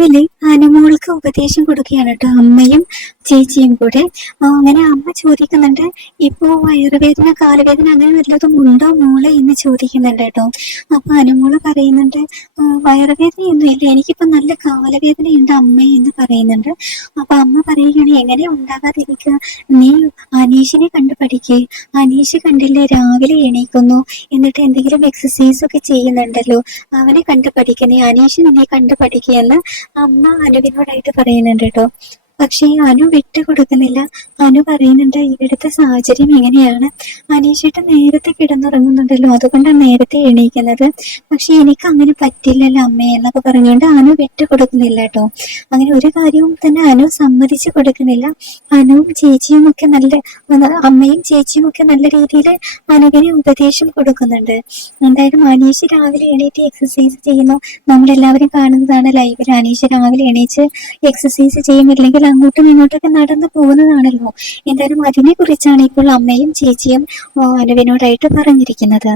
కవిలి హనుమ അനുമോൾക്ക് ഉപദേശം കൊടുക്കുകയാണ് കേട്ടോ അമ്മയും ചേച്ചിയും കൂടെ. അങ്ങനെ അമ്മ ചോദിക്കുന്നുണ്ട് ഇപ്പോ വയറുവേദന കാലുവേദന അങ്ങനെ വല്ലതും ഉണ്ടോ മോളെ? എന്ന് ചോദിക്കുന്നുണ്ട് കേട്ടോ അപ്പൊ അനുമോൾ പറയുന്നുണ്ട് "ആ, വയറുവേദനയൊന്നും ഇല്ല. എനിക്കിപ്പോ നല്ല കാലുവേദനയുണ്ട് അമ്മ എന്ന് പറയുന്നുണ്ട്. അപ്പൊ അമ്മ പറയുകയാണ് എങ്ങനെ ഉണ്ടാകാതിരിക്കുക? നീ അനീഷിനെ കണ്ടു പഠിക്കേ അനീഷ് കണ്ടില്ലേ രാവിലെ എണീക്കുന്നു. എന്നിട്ട് എന്തെങ്കിലും എക്സസൈസ് ഒക്കെ ചെയ്യുന്നുണ്ടല്ലോ. അവനെ കണ്ടു പഠിക്കണേ അനീഷ് നിന്നെ കണ്ടു പഠിക്കുകയെന്ന് അമ്മ അനുവിനോടായിട്ട് പറയുന്നുണ്ട് കേട്ടോ. പക്ഷേ അനു വിട്ടുകൊടുക്കുന്നില്ല അനു പറയുന്നുണ്ട് ഇവിടുത്തെ സാഹചര്യം എങ്ങനെയാണ് അനീഷേട്ട് നേരത്തെ കിടന്നുറങ്ങുന്നുണ്ടല്ലോ. അതുകൊണ്ടാണ് നേരത്തെ എണീക്കുന്നത്. പക്ഷെ എനിക്ക് അങ്ങനെ പറ്റില്ലല്ലോ അമ്മേ എന്നൊക്കെ പറഞ്ഞുകൊണ്ട് അനു വിട്ടുകൊടുക്കുന്നില്ല കേട്ടോ അങ്ങനെ ഒരു കാര്യവും തന്നെ അനു സമ്മതിച്ചു കൊടുക്കുന്നില്ല. അനുവും ചേച്ചിയും ഒക്കെ നല്ല അമ്മയും ചേച്ചിയും ഒക്കെ നല്ല രീതിയിൽ അനുവിന് ഉപദേശം കൊടുക്കുന്നുണ്ട്. എന്തായാലും അനീഷ് രാവിലെ എണീറ്റ് എക്സസൈസ് ചെയ്യുന്നു. നമ്മളെല്ലാവരും കാണുന്നതാണ് ലൈവിൽ അനീഷ് രാവിലെ എണീച്ച് എക്സസൈസ് ചെയ്യുന്നില്ലെങ്കിൽ അങ്ങോട്ടും ഇങ്ങോട്ടൊക്കെ നടന്നു പോകുന്നതാണല്ലോ. എന്തായാലും അതിനെ കുറിച്ചാണ് ഇപ്പോൾ അമ്മയും ചേച്ചിയും അനുവിനോടായിട്ട് പറഞ്ഞിരിക്കുന്നത്.